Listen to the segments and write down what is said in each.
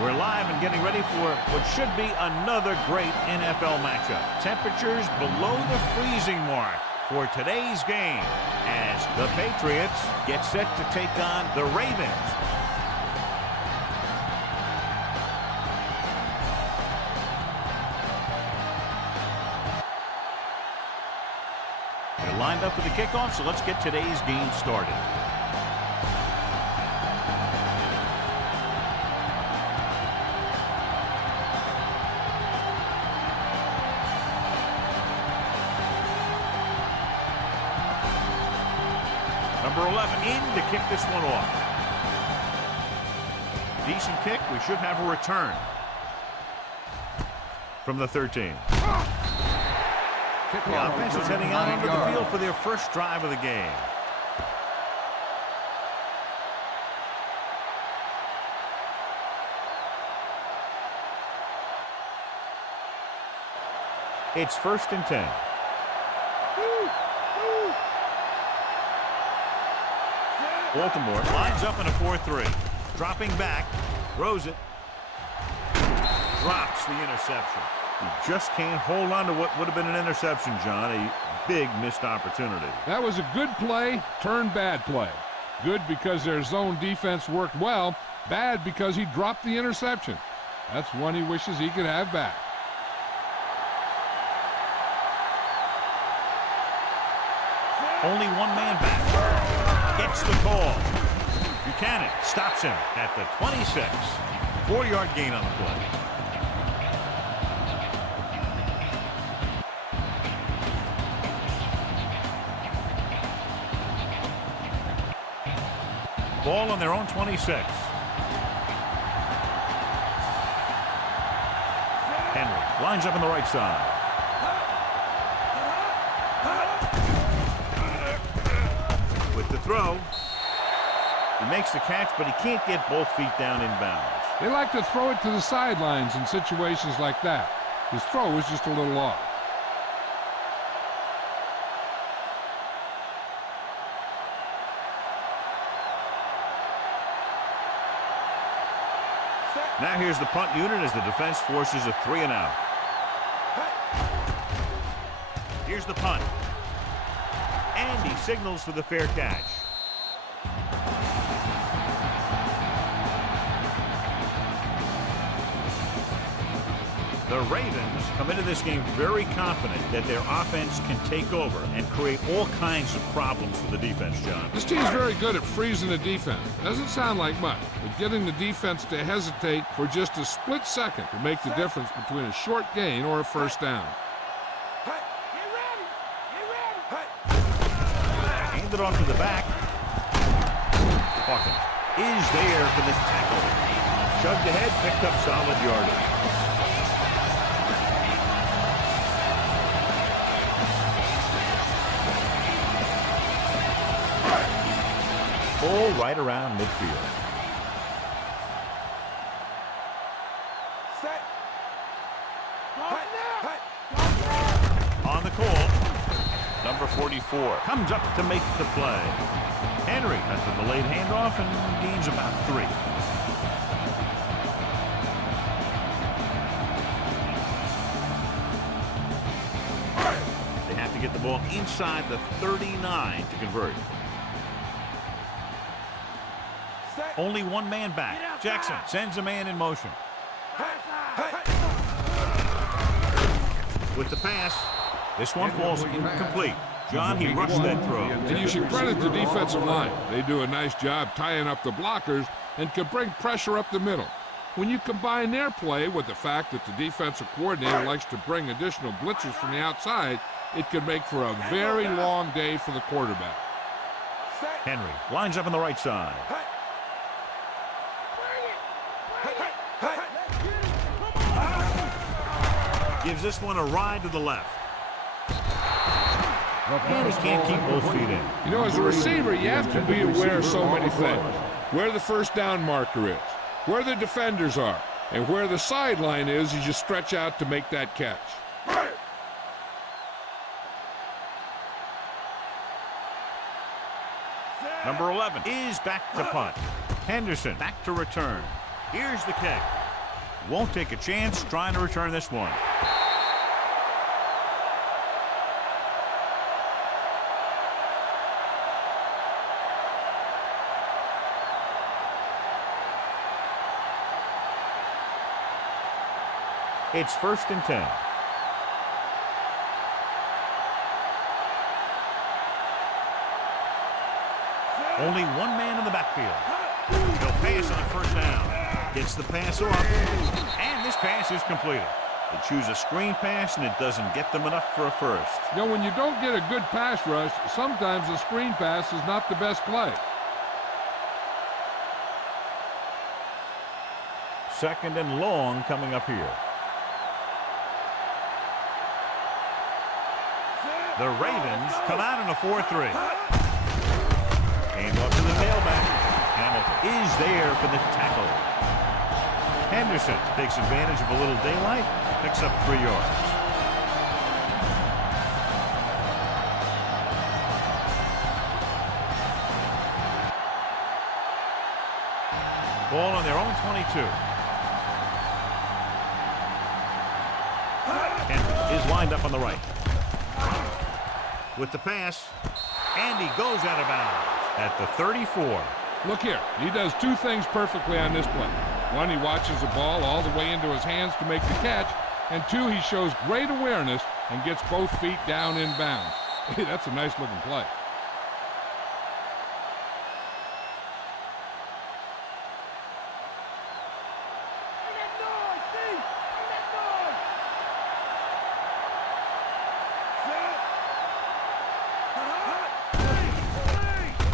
We're live and getting ready for what should be another great NFL matchup. Temperatures below the freezing mark for today's game as the Patriots get set to take on the Ravens. They're lined up for the kickoff, so let's get today's game started. Number 11 in to kick this one off. Decent kick. We should have a return from the 13. The offense is heading out onto the field for their first drive of the game. It's 1st and 10. Baltimore lines up in a 4-3. Dropping back. Throws it. Drops the interception. He just can't hold on to what would have been an interception, John. A big missed opportunity. That was a good play, turned bad play. Good because their zone defense worked well. Bad because he dropped the interception. That's one he wishes he could have back. Only one man back. Gets the call. Buchanan stops him at the 26. 4-yard gain on the play. Ball on their own 26. Henry lines up on the right side. With the throw. He makes the catch, but he can't get both feet down inbounds. They like to throw it to the sidelines in situations like that. His throw was just a little off. Now here's the punt unit as the defense forces a 3-and-out. Here's the punt. And he signals for the fair catch. The Ravens come into this game very confident that their offense can take over and create all kinds of problems for the defense, John. This team's very good at freezing the defense. Doesn't sound like much, but getting the defense to hesitate for just a split second to make the difference between a short gain or a first down. Handed off to the back. Hawkins is there for this tackle. Shoved ahead, picked up solid yardage. Ball right around midfield. On the call, number 44 comes up to make the play. Henry has the delayed handoff and gains about 3. They have to get the ball inside the 39 to convert. Only one man back. Jackson sends a man in motion. With the pass, this one falls incomplete. John, he rushed that throw. And you should credit the defensive line. They do a nice job tying up the blockers and can bring pressure up the middle. When you combine their play with the fact that the defensive coordinator likes to bring additional blitzers from the outside, it can make for a very long day for the quarterback. Henry lines up on the right side. Gives this one a ride to the left. And he can't keep both feet in. You know, as a receiver, you have to be aware of so many things. Where the first down marker is, where the defenders are, and where the sideline is as you stretch out to make that catch. Number 11 is back to punt. Henderson back to return. Here's the kick. won't take a chance trying to return this one. It's 1st and 10. Only one man in the backfield. He'll pass on 1st down. Gets the pass off. And this pass is completed. They choose a screen pass, and it doesn't get them enough for a first. You know, when you don't get a good pass rush, sometimes a screen pass is not the best play. 2nd and long coming up here. The Ravens come out in a 4-3. Came up to the tailback. Hamilton is there for the tackle. Henderson takes advantage of a little daylight, picks up 3 yards. Ball on their own 22. Henry is lined up on the right. With the pass, and he goes out of bounds at the 34. Look here, he does 2 things perfectly on this play. 1, he watches the ball all the way into his hands to make the catch, and 2, he shows great awareness and gets both feet down in bounds. Hey, that's a nice looking play.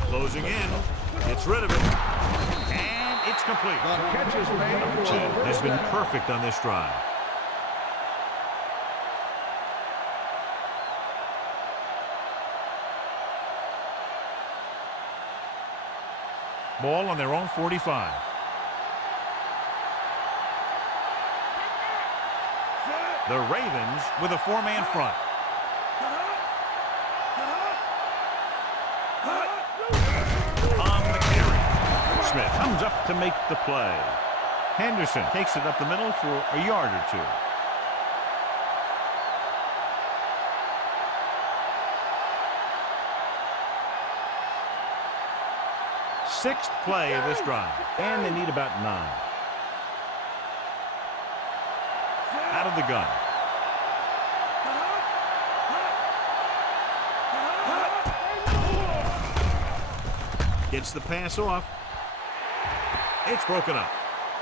Closing in, gets rid of it, and it's complete. The catch is made. Number 2 has been perfect on this drive. Ball on their own 45. The Ravens with a 4-man front. Smith comes up to make the play. Henderson takes it up the middle for a yard or 2. Sixth play of this drive, and they need about 9. Out of the gun. Gets the pass off. It's broken up.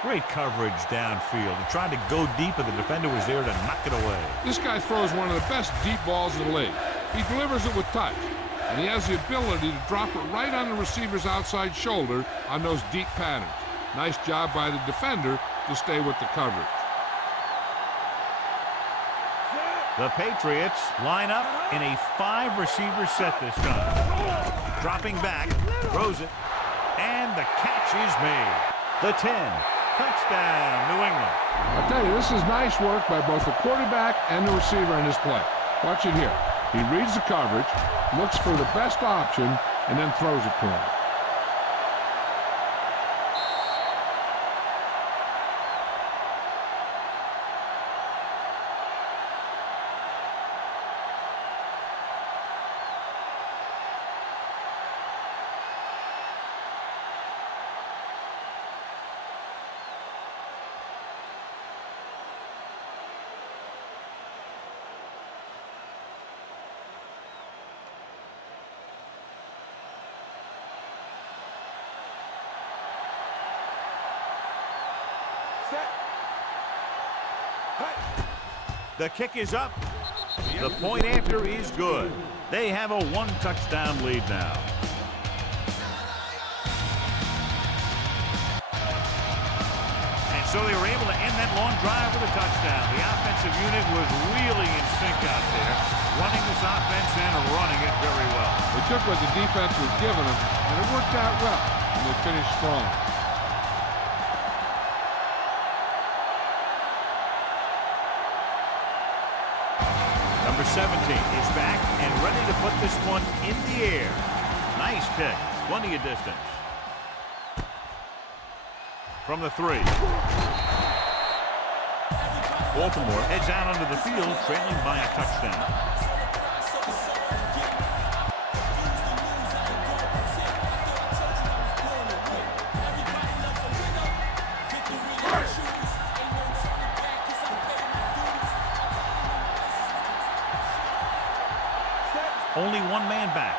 Great coverage downfield. He tried to go deep, and the defender was there to knock it away. This guy throws one of the best deep balls in the league. He delivers it with touch, and he has the ability to drop it right on the receiver's outside shoulder on those deep patterns. Nice job by the defender to stay with the coverage. The Patriots line up in a 5-receiver set this time. Dropping back, throws it, and the catch is made. The 10, touchdown, New England. I'll tell you, this is nice work by both the quarterback and the receiver in this play. Watch it here. He reads the coverage, looks for the best option, and then throws it to him. The kick is up. The point after is good. They have a 1-touchdown lead now. And so they were able to end that long drive with a touchdown. The offensive unit was really in sync out there, running this offense and running it very well. They took what the defense was giving them, and it worked out well, and they finished strong. Number 17 is back and ready to put this one in the air. Nice pick. Plenty of distance. From the 3. Baltimore heads out onto the field trailing by a touchdown. Only one man back.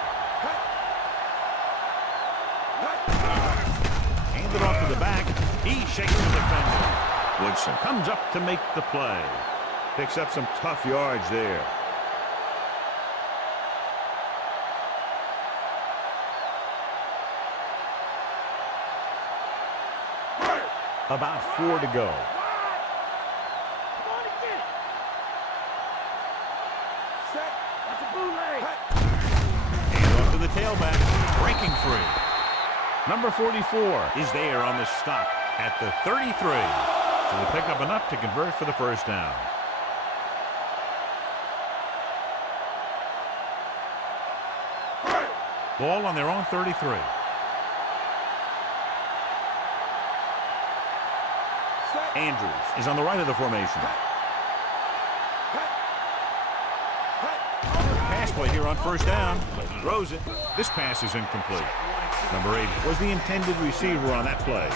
Hand it off to the back. He shakes the defender. Woodson comes up to make the play. Picks up some tough yards there. About 4 to go. Hand off to the tailback. Breaking free. Number 44 is there on the stop at the 33. So they pick up enough to convert for the first down. Ball on their own 33. Andrews is on the right of the formation. Pass play here on first down. Throws it. This pass is incomplete. Number 8 was the intended receiver on that play.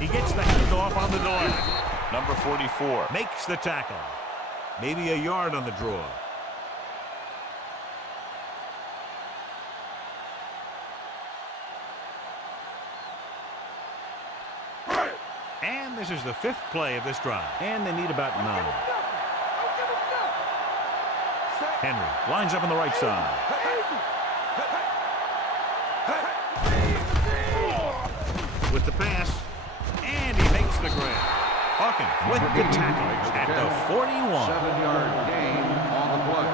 He gets the handoff on the delay. Number 44 makes the tackle. Maybe a yard on the draw. And this is the 5th play of this drive. And they need about 9. Henry lines up on the right side. With the pass. And he makes the grab. Hawkins with the tackle at the 41. 7-yard gain on the play.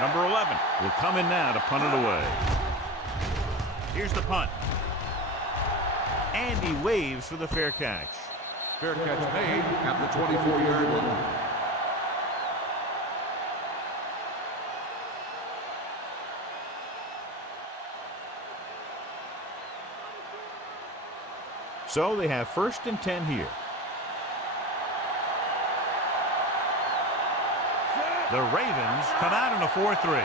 Number 11 will come in now to punt it away. Here's the punt. And he waves for the fair catch. Fair catch made at the 24-yard line. So they have 1st and 10 here. The Ravens come out in a 4-3.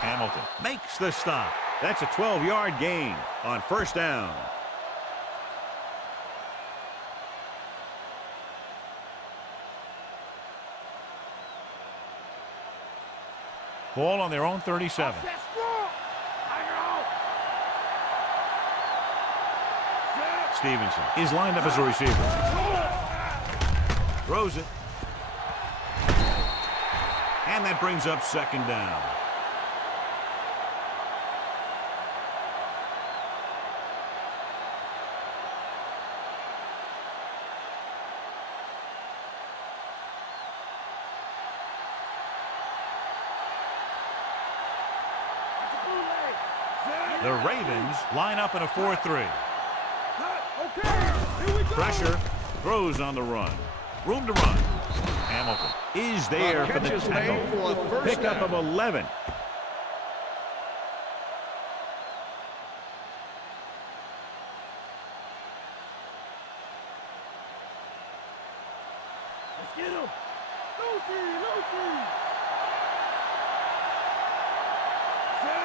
Hamilton makes the stop. That's a 12-yard gain on first down. Ball on their own 37. Stevenson is lined up as a receiver. Throws it. And that brings up 2nd down. The Ravens line up in a 4-3. Pressure. Throws on the run. Room to run. Hamilton is there for the tackle. Pickup of 11. Let's get him. Lucy.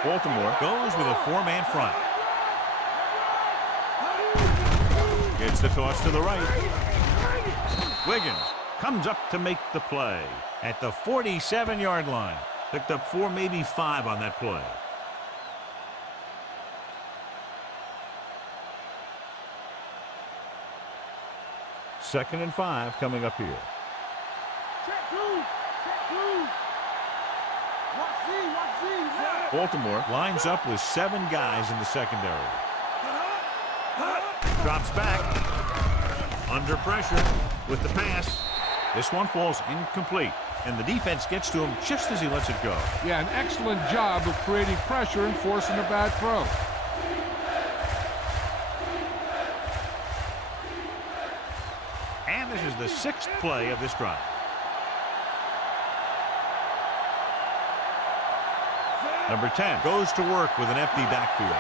Baltimore goes with a 4-man front. Gets the toss to the right. Wiggins comes up to make the play at the 47-yard line. Picked up 4, maybe 5 on that play. Second and 5 coming up here. Baltimore lines up with 7 guys in the secondary. Drops back. Under pressure with the pass. This one falls incomplete. And the defense gets to him just as he lets it go. Yeah, an excellent job of creating pressure and forcing a bad throw. And this is the 6th play of this drive. Number 10 goes to work with an empty backfield.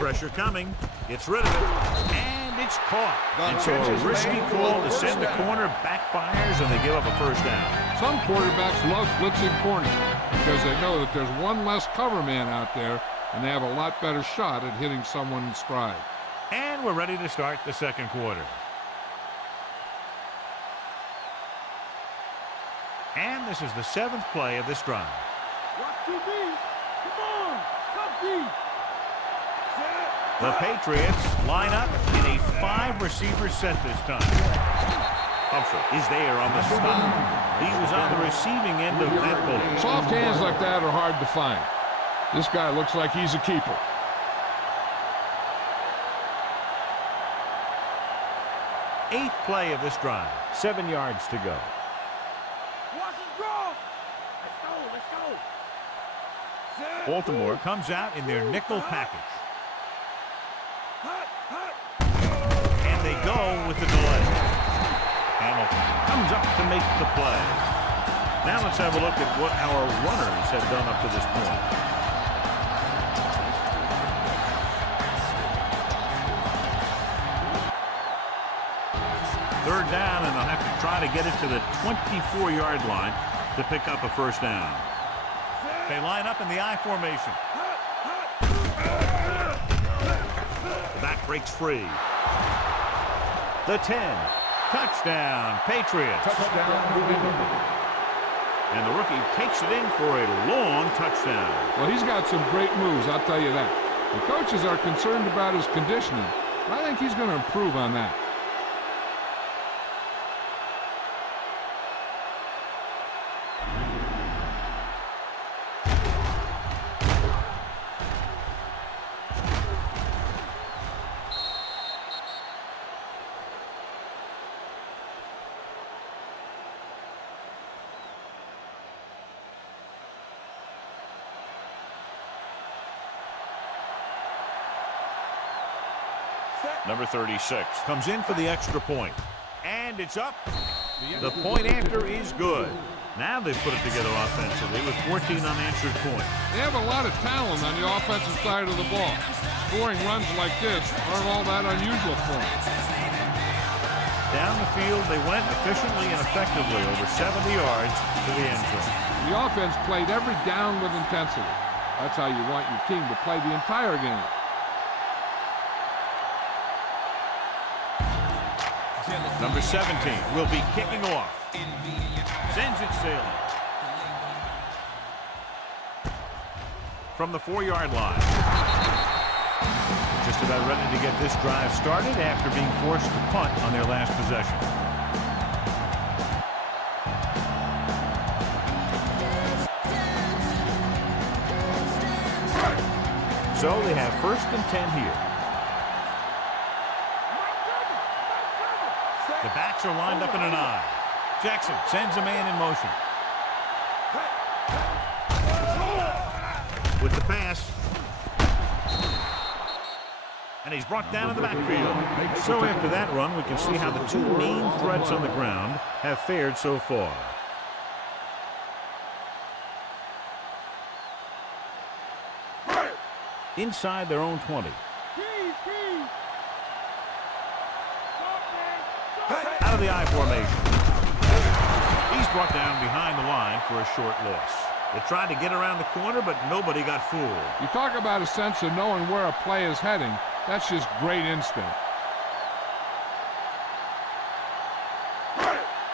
Pressure coming. Gets rid of it. And it's caught. And so a risky call to send the corner backfires, and they give up a first down. Some quarterbacks love blitzing corners because they know that there's one less cover man out there, and they have a lot better shot at hitting someone in stride. And we're ready to start the second quarter. And this is the 7th play of this drive. Watch QB. Come on. Come deep. The Patriots line up in a 5-receiver set this time. Humphrey is there on the stop. He was on the receiving end of that bullet. Soft hands like that are hard to find. This guy looks like he's a keeper. Eighth play of this drive. 7 yards to go. Watch it draw. Let's go. Let's go. Baltimore comes out in their nickel package. And they go with the delay. Hamilton comes up to make the play. Now let's have a look at what our runners have done up to this point. Third down, and they'll have to try to get it to the 24-yard line to pick up a first down. They line up in the I formation. Back breaks free. The 10. Touchdown, Patriots. And the rookie takes it in for a long touchdown. Well, he's got some great moves, I'll tell you that. The coaches are concerned about his conditioning, but I think he's going to improve on that. Number 36 comes in for the extra point. And it's up. The point after is good. Now they've put it together offensively with 14 unanswered points. They have a lot of talent on the offensive side of the ball. Scoring runs like this aren't all that unusual for them. Down the field, they went efficiently and effectively over 70 yards to the end zone. The offense played every down with intensity. That's how you want your team to play the entire game. Number 17 will be kicking off. Sends it sailing. From the 4-yard line. Just about ready to get this drive started after being forced to punt on their last possession. So they have 1st and 10 here. The backs are lined up in an I. Jackson sends a man in motion. With the pass. And he's brought down in the backfield. So after that run, we can see how the two main threats on the ground have fared so far. Inside their own 20. Out of the I formation. He's brought down behind the line for a short loss. They tried to get around the corner, but nobody got fooled. You talk about a sense of knowing where a play is heading. That's just great instinct.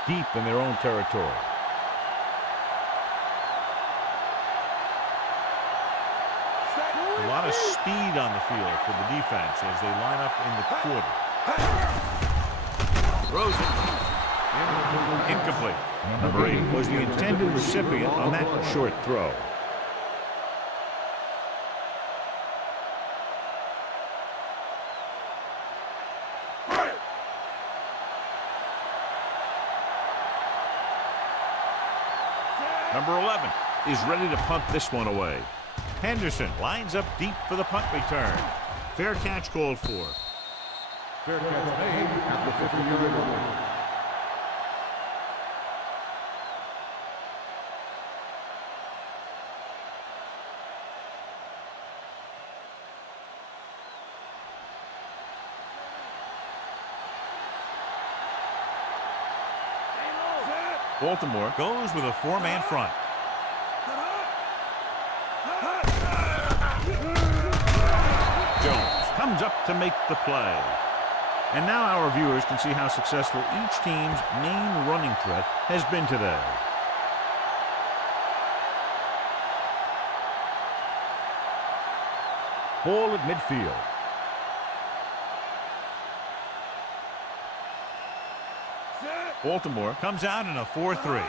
Deep in their own territory. A lot of speed on the field for the defense as they line up in the quarter. Throws it. Incomplete. Number 8 was the intended recipient on that short throw. Number 11 is ready to punt this one away. Henderson lines up deep for the punt return. Fair catch called for. Fair catch made at the 50-yard line. Baltimore goes with a four-man front. Jones comes up to make the play. And now our viewers can see how successful each team's main running threat has been today. Ball at midfield. Baltimore comes out in a 4-3.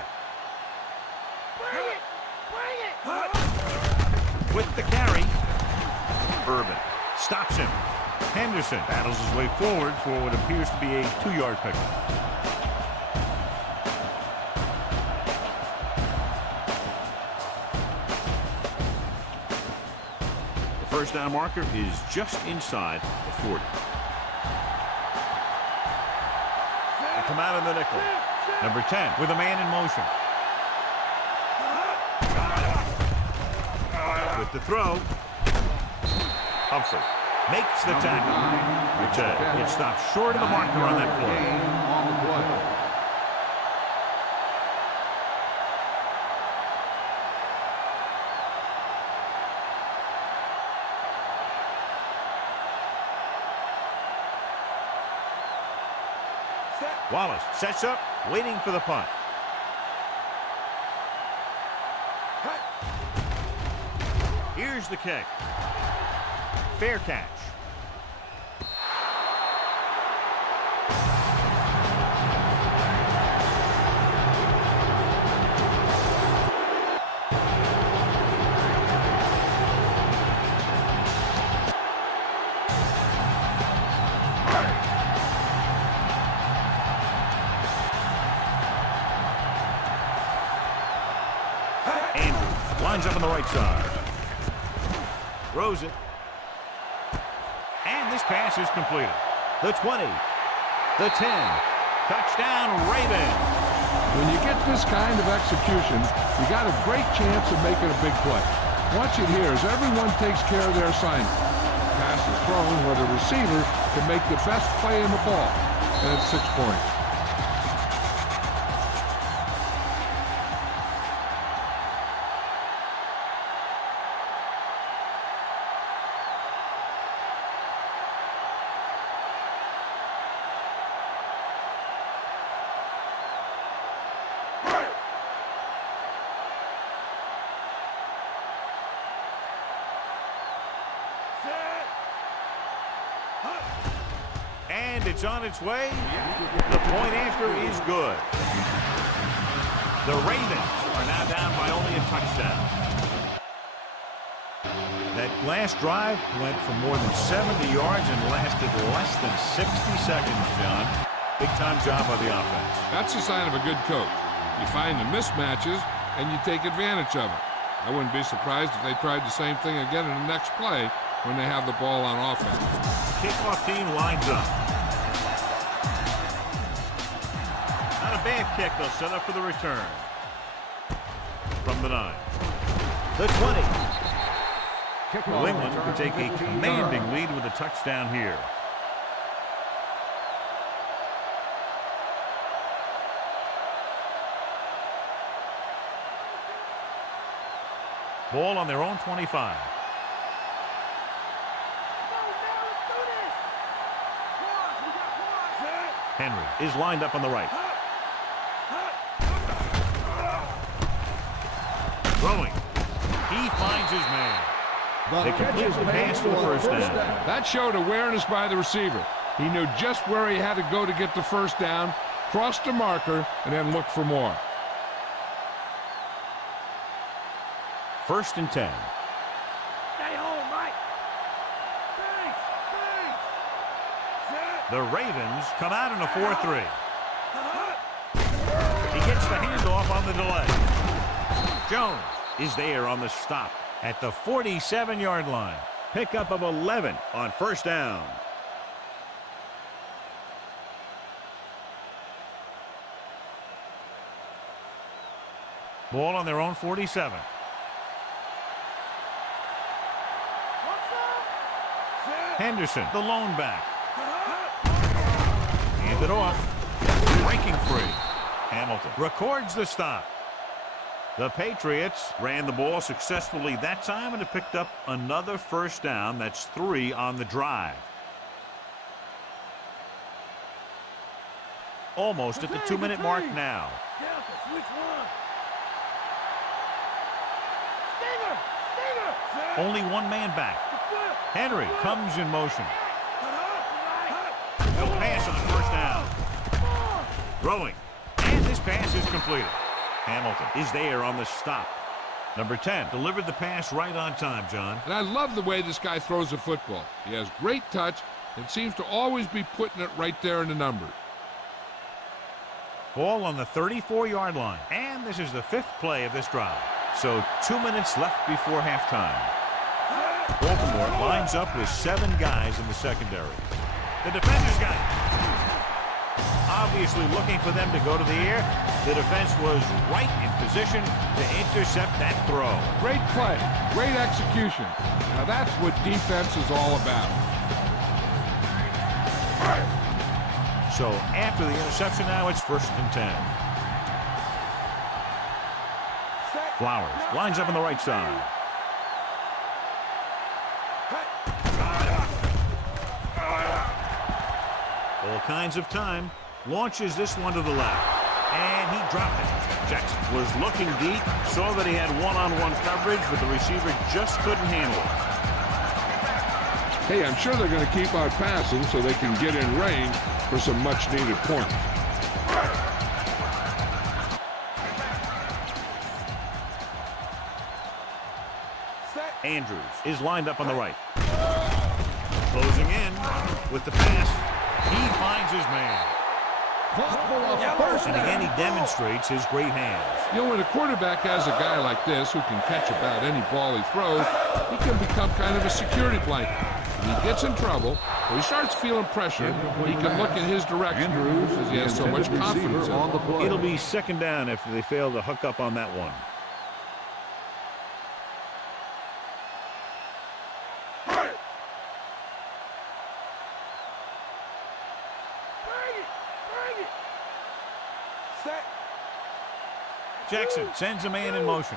With the carry, Urban stops him. Henderson battles his way forward for what appears to be a 2-yard pickup. The first down marker is just inside the 40. They come out in the nickel. Number 10 with a man in motion. With the throw, Humphrey makes the tackle. It stops short of the marker on that play. Wallace sets up, waiting for the punt. Here's the kick. Fair catch. Andrews lines up on the right side. Throws it. And this pass is completed. The 20. The 10. Touchdown, Ravens. When you get this kind of execution, you got a great chance of making a big play. Watch it here as everyone takes care of their assignment. Pass is thrown where the receiver can make the best play in the ball. And it's 6 points. And it's on its way. The point after is good. The Ravens are now down by only a touchdown. That last drive went for more than 70 yards and lasted less than 60 seconds, John. Big-time job by the offense. That's a sign of a good coach. You find the mismatches and you take advantage of it. I wouldn't be surprised if they tried the same thing again in the next play when they have the ball on offense. Kickoff team lines up. Not a bad kick. They'll set up for the return. From the 9. The 20. New England can take a commanding lead with a touchdown here. Ball on their own 25. Henry is lined up on the right. Throwing. He finds his man. They complete the pass for the first down. That showed awareness by the receiver. He knew just where he had to go to get the first down, crossed the marker, and then looked for more. 1st and 10. Stay home, Mike. Thanks. The Ravens come out in a 4-3. He gets the handoff on the delay. Jones is there on the stop at the 47-yard line. Pickup of 11 on first down. Ball on their own 47. Henderson, the lone back. Hand it off. Breaking free. Hamilton records the stop. The Patriots ran the ball successfully that time and have picked up another first down. That's 3 on the drive. Almost at the 2-minute mark now. Only one man back. Henry comes in motion. No pass on first down. Throwing. And this pass is completed. Hamilton is there on the stop. Number 10 delivered the pass right on time, John. And I love the way this guy throws the football. He has great touch and seems to always be putting it right there in the numbers. Ball on the 34-yard line. And this is the 5th play of this drive. So 2 minutes left before halftime. Baltimore lines up with 7 guys in the secondary. The defenders got it. Obviously looking for them to go to the air. The defense was right in position to intercept that throw. Great play. Great execution. Now that's what defense is all about. So after the interception now, it's 1st and 10. Flowers lines up on the right side. All kinds of time. Launches this one to the left. And he dropped it. Jackson was looking deep. Saw that he had one-on-one coverage, but the receiver just couldn't handle it. Hey, I'm sure they're going to keep on passing so they can get in range for some much-needed points. Andrews is lined up on the right. Closing in with the pass. He finds his man. And again, he demonstrates his great hands. You know, when a quarterback has a guy like this who can catch about any ball he throws, he can become kind of a security blanket. When he gets in trouble, or he starts feeling pressure, he can look in his direction because he has so much confidence in him. It'll be 2nd down after they fail to hook up on that one. Jackson sends a man in motion.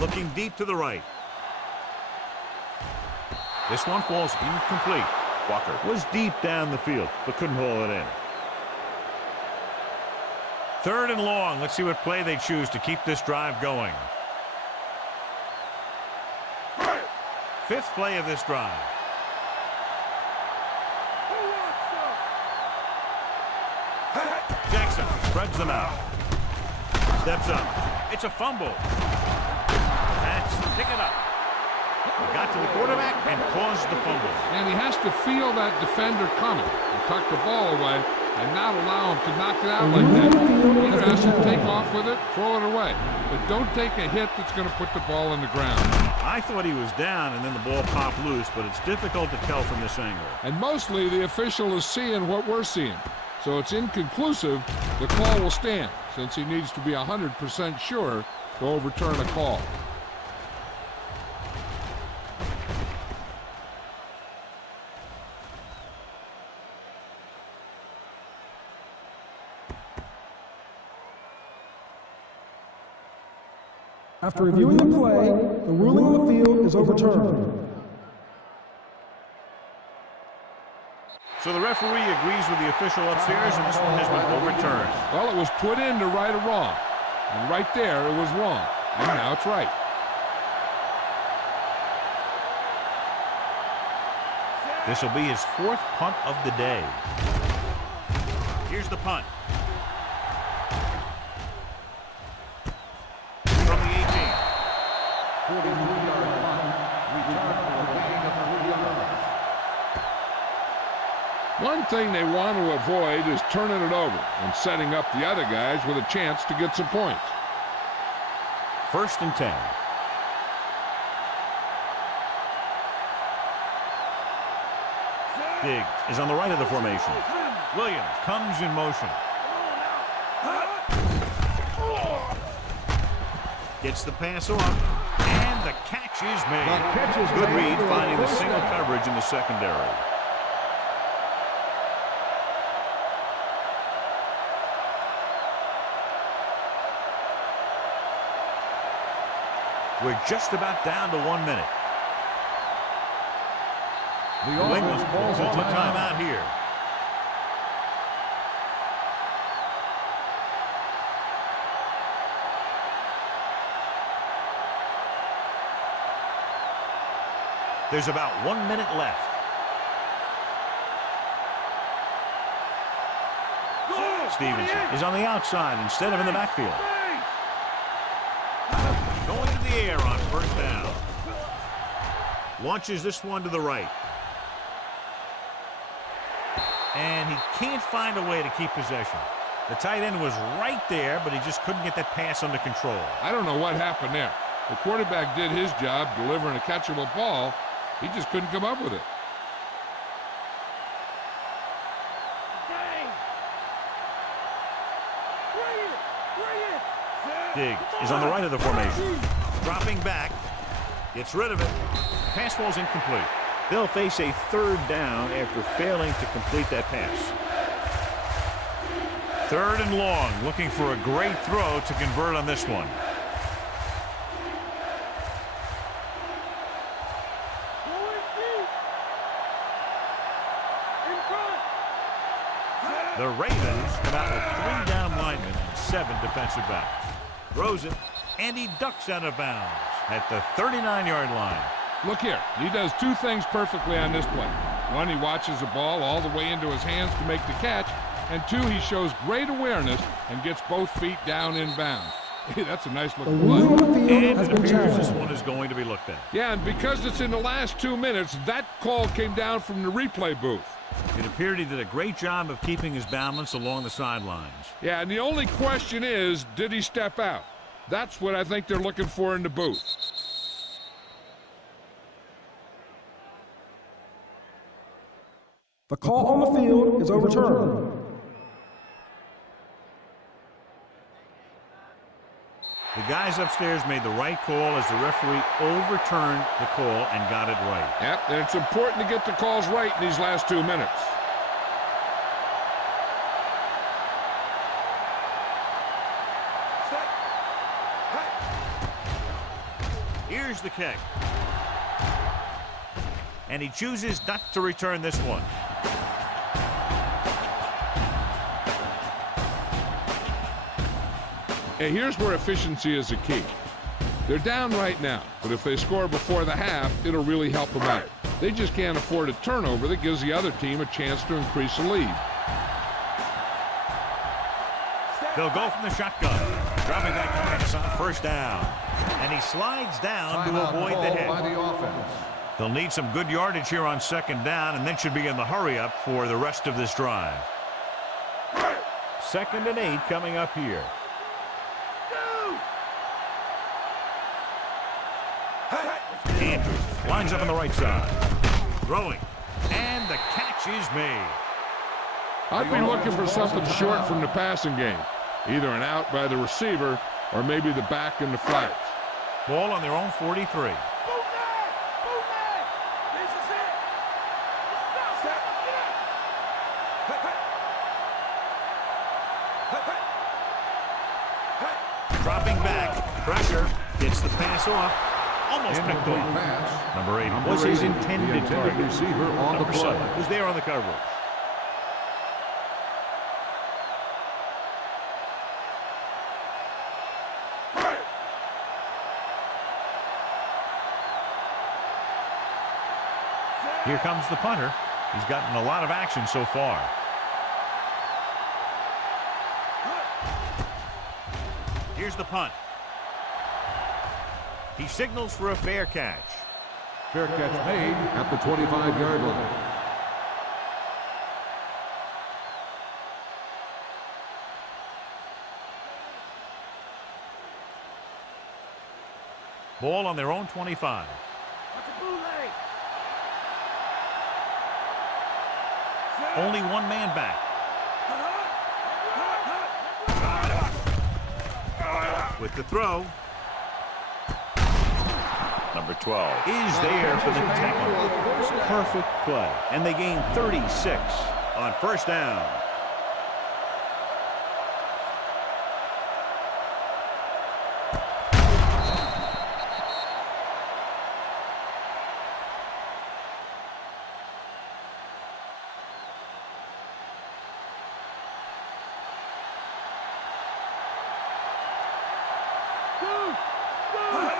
Looking deep to the right. This one falls incomplete. Walker was deep down the field, but couldn't haul it in. 3rd and long. Let's see what play they choose to keep this drive going. 5th play of this drive. Jackson spreads them out. Steps up. It's a fumble. That's pick it up. Got to the quarterback and caused the fumble. And he has to feel that defender coming and tuck the ball away and not allow him to knock it out like that. Either has to take off with it, throw it away. But don't take a hit that's going to put the ball in the ground. I thought he was down and then the ball popped loose, but it's difficult to tell from this angle. And mostly the official is seeing what we're seeing. So it's inconclusive. The call will stand since he needs to be 100% sure to overturn a call. After reviewing the play, the ruling on the field is overturned. So the referee agrees with the official upstairs, and this one has been overturned. Well, it was put in to right a wrong. And right there, it was wrong. And now it's right. This will be his 4th punt of the day. Here's the punt. From the 18. 43-yard punt. Return for a gain of 3 yards. one thing they want to avoid is turning it over and setting up the other guys with a chance to get some points. 1st and 10. Diggs is on the right of the formation. Williams comes in motion. Gets the pass off, and the catch is made. Good read, finding the single coverage in the secondary. We're just about down to 1 minute. The New England offense calls calls a a timeout here. There's about 1 minute left. Stevenson is on the outside instead of in the backfield. Going to the air on 1st down. Launches this one to the right. And he can't find a way to keep possession. The tight end was right there, but he just couldn't get that pass under control. I don't know what happened there. The quarterback did his job delivering a catchable ball. He just couldn't come up with it. Diggs is on the right of the formation. Dropping back. Gets rid of it. Pass ball's incomplete. They'll face a 3rd down after failing to complete that pass. 3rd and long. Looking for a great throw to convert on this one. The Ravens come out with 3 down linemen and 7 defensive backs. Throws it, and he ducks out of bounds at the 39-yard line. Look here. He does 2 things perfectly on this play. 1, he watches the ball all the way into his hands to make the catch. And 2, he shows great awareness and gets both feet down in bounds. Hey, that's a nice looking play. And it appears this one is going to be looked at. Yeah, and because it's in the last 2 minutes, that call came down from the replay booth. It appeared he did a great job of keeping his balance along the sidelines. Yeah, and the only question is, did he step out? That's what I think they're looking for in the booth. The call on the field is overturned. The guys upstairs made the right call as the referee overturned the call and got it right. Yep, and it's important to get the calls right in these last 2 minutes. Here's the kick. And he chooses not to return this one. Hey, here's where efficiency is the key. They're down right now, but if they score before the half, it'll really help them out. They just can't afford a turnover that gives the other team a chance to increase the lead. They'll go from the shotgun. Dropping that pass on 1st down. And he slides down to avoid the hit. By the offense. They'll need some good yardage here on 2nd down and then should be in the hurry up for the rest of this drive. 2nd and 8 coming up here. Andrews lines up on the right side. Throwing. And the catch is made. I'd be looking for something short from the passing game. Either an out by the receiver or maybe the back in the flats. Ball on their own 43. Dropping back. Pressure. Gets the pass off. Almost picked off. Pass. Number 8 was his intended target. Receiver on Number the play. 7 was there on the coverage. Here comes the punter. He's gotten a lot of action so far. Here's the punt. He signals for a fair catch. Fair catch made at the 25-yard line. Ball on their own 25. Only one man back. With the throw. Number 12 is there for the tackle. Perfect play. And they gain 36 on first down.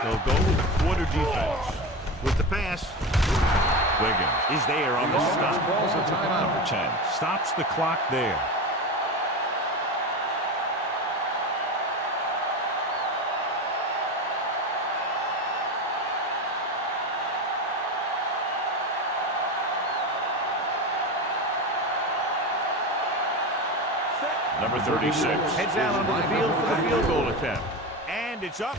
They'll go with the quarter defense. With the pass, Wiggins is there on the stop. Ball's a timeout. Number 10 stops the clock there. Number 36 heads out onto the field for the field goal attempt. And it's up.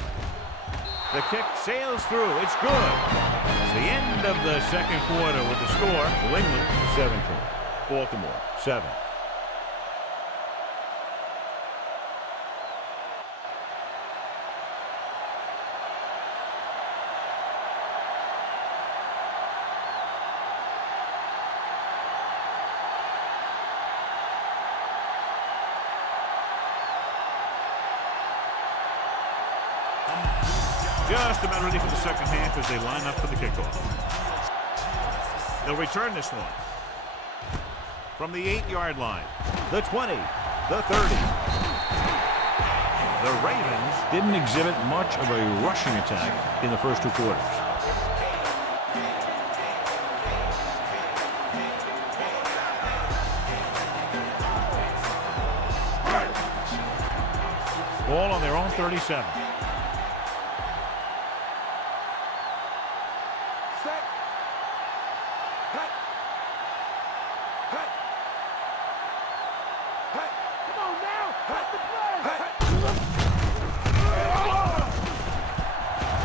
The kick sails through. It's good. It's the end of the second quarter with the score. New England 17. Baltimore 7. Just about ready for the second half as they line up for the kickoff. They'll return this one. From the 8-yard line, the 20, the 30. The Ravens didn't exhibit much of a rushing attack in the first two quarters. Ball on their own 37.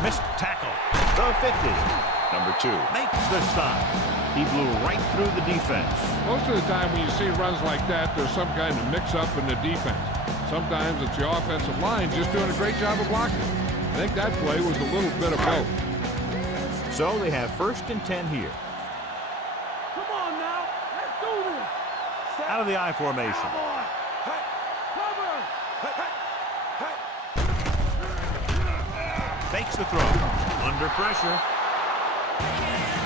Missed tackle. The 50. Number 2 makes the stop. He blew right through the defense. Most of the time when you see runs like that, there's some kind of mix-up in the defense. Sometimes it's the offensive line just doing a great job of blocking. I think that play was a little bit of both. So they have 1st and 10 here. Come on now. Let's do this. Out of the I formation. Fakes the throw. Under pressure.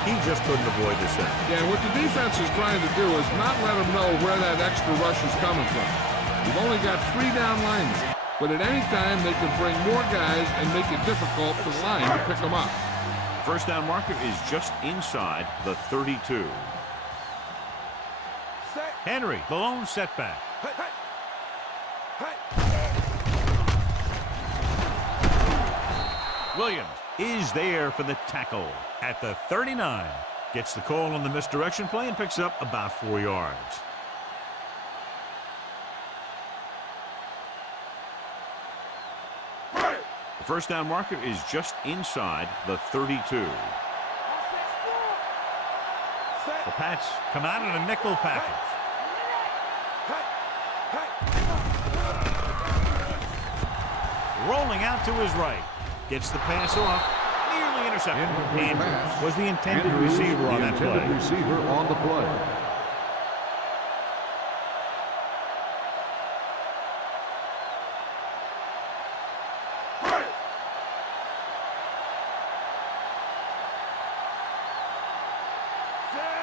He just couldn't avoid the sack. Yeah, what the defense is trying to do is not let them know where that extra rush is coming from. You've only got 3 down linemen, but at any time they can bring more guys and make it difficult for the line to pick them up. First down marker is just inside the 32. Henry, the lone setback. Williams is there for the tackle at the 39. Gets the call on the misdirection play and picks up about 4 yards. The first down marker is just inside the 32. The Pats come out in a nickel package. Rolling out to his right. Gets the pass off. Nearly intercepted. Andrews was the intended receiver on that play. Receiver on the play.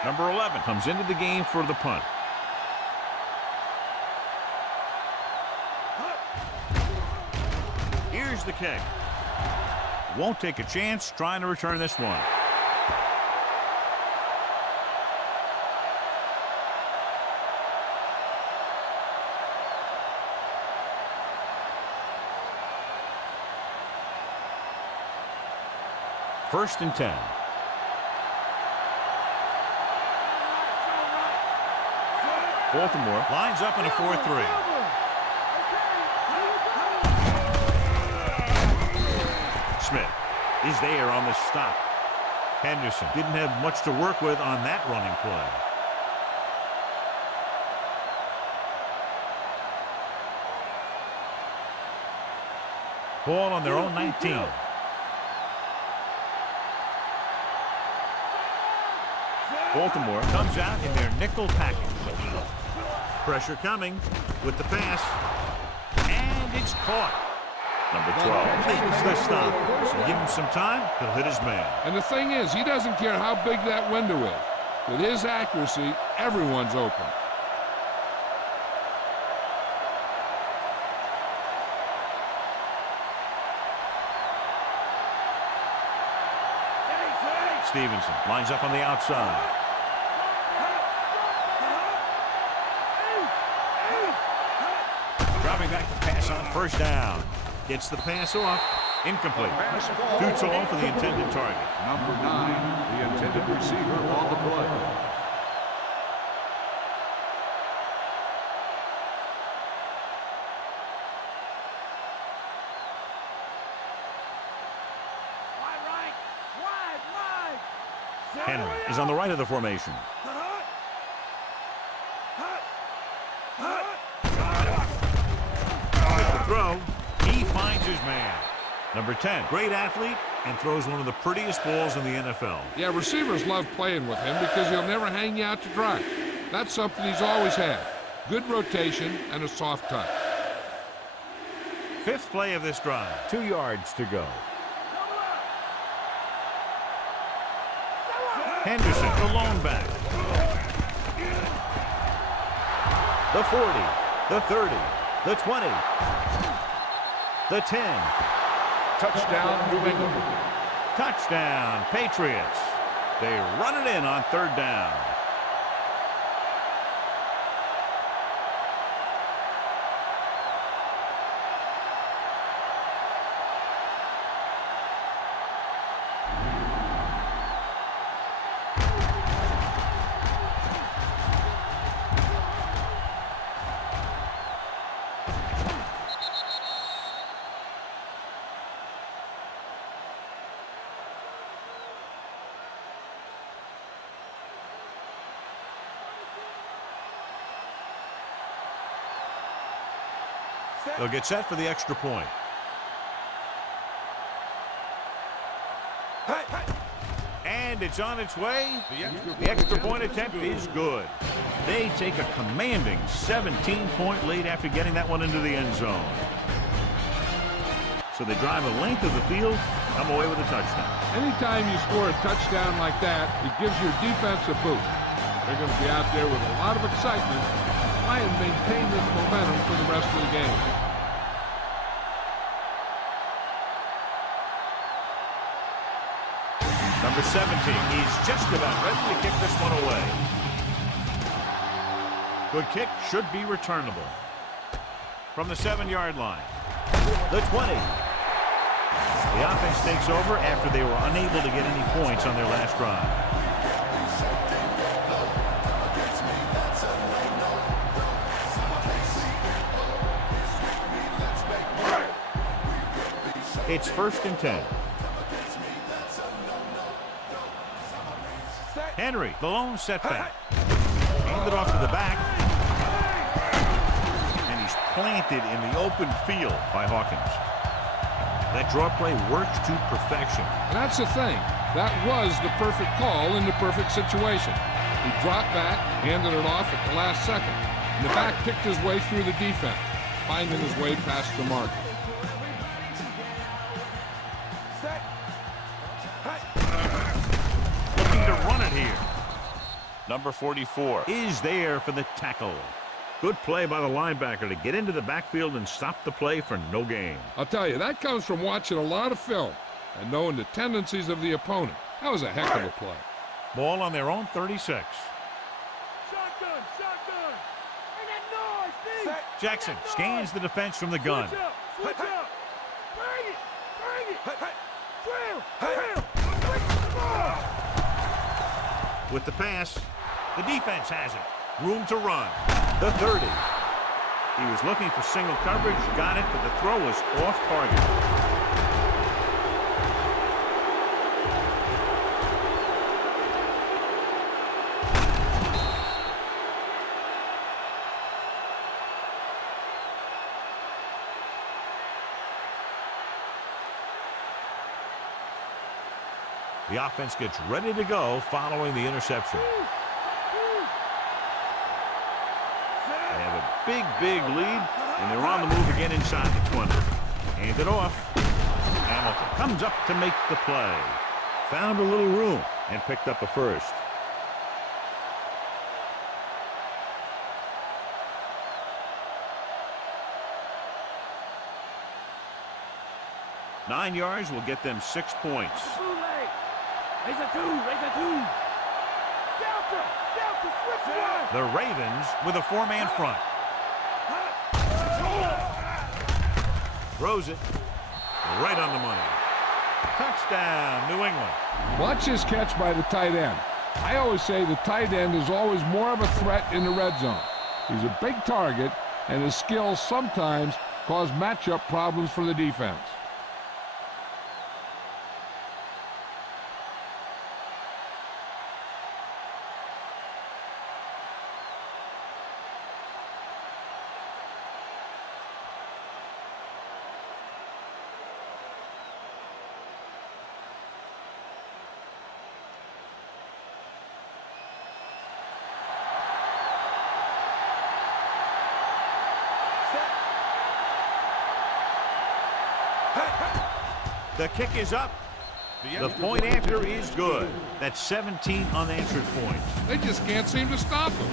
Number 11 comes into the game for the punt. Here's the kick. Won't take a chance trying to return this one. First and 10. Baltimore lines up in a 4-3. Smith is there on the stop. Henderson didn't have much to work with on that running play. Ball on their own 19. Baltimore comes out in their nickel package. Pressure coming with the pass. And it's caught. Number 12 makes the stop. So give him some time, he'll hit his man. And the thing is, he doesn't care how big that window is. With his accuracy, everyone's open. Stevenson lines up on the outside. Dropping back to pass on first down. Gets the pass off. Incomplete. Too tall for the intended target. Number 9, the intended receiver on the play. Henry is on the right of the formation. With the throw, he finds his man. Number 10, great athlete and throws one of the prettiest balls in the NFL. Yeah, receivers love playing with him because he'll never hang you out to dry. That's something he's always had. Good rotation and a soft touch. Fifth play of this drive. 2 yards to go. Henderson, the lone back. The 40, the 30, the 20, the 10. Touchdown, New England. Touchdown, Patriots. They run it in on third down. They'll get set for the extra point. And it's on its way. The extra point attempt is good. They take a commanding 17-point lead after getting that one into the end zone. So they drive the length of the field, come away with a touchdown. Anytime you score a touchdown like that, it gives your defense a boost. They're going to be out there with a lot of excitement to try and maintain this momentum for the rest of the game. Number 17, he's just about ready to kick this one away. Good kick, should be returnable. From the 7-yard line. The 20. The offense takes over after they were unable to get any points on their last drive. It's 1st and 10. Henry, the lone setback. Handed off to the back. And he's planted in the open field by Hawkins. That draw play works to perfection. And that's the thing. That was the perfect call in the perfect situation. He dropped back, handed it off at the last second. And the back picked his way through the defense, finding his way past the marker. Here. Number 44 is there for the tackle. Good play by the linebacker to get into the backfield and stop the play for no gain. I'll tell you, that comes from watching a lot of film and knowing the tendencies of the opponent. That was a heck of a play. Ball on their own 36. Shotgun, shotgun. Bring that noise, Steve. Jackson scans the defense from the gun. Switch up, switch up. Bring it, bring it. Drill, drill. With the pass, the defense has it. Room to run. The 30. He was looking for single coverage, got it, but the throw was off target. The offense gets ready to go following the interception. They have a big lead, and they're on the move again inside the 20. Hand it off. Hamilton comes up to make the play. Found a little room and picked up a first. Nine yards will get them 6 points. The Ravens with a 4-man front. Throws it right on the money. Touchdown, New England. Watch this catch by the tight end. I always say the tight end is always more of a threat in the red zone. He's a big target, and his skills sometimes cause matchup problems for the defense. The kick is up. The point after is good. That's 17 unanswered points. They just can't seem to stop him.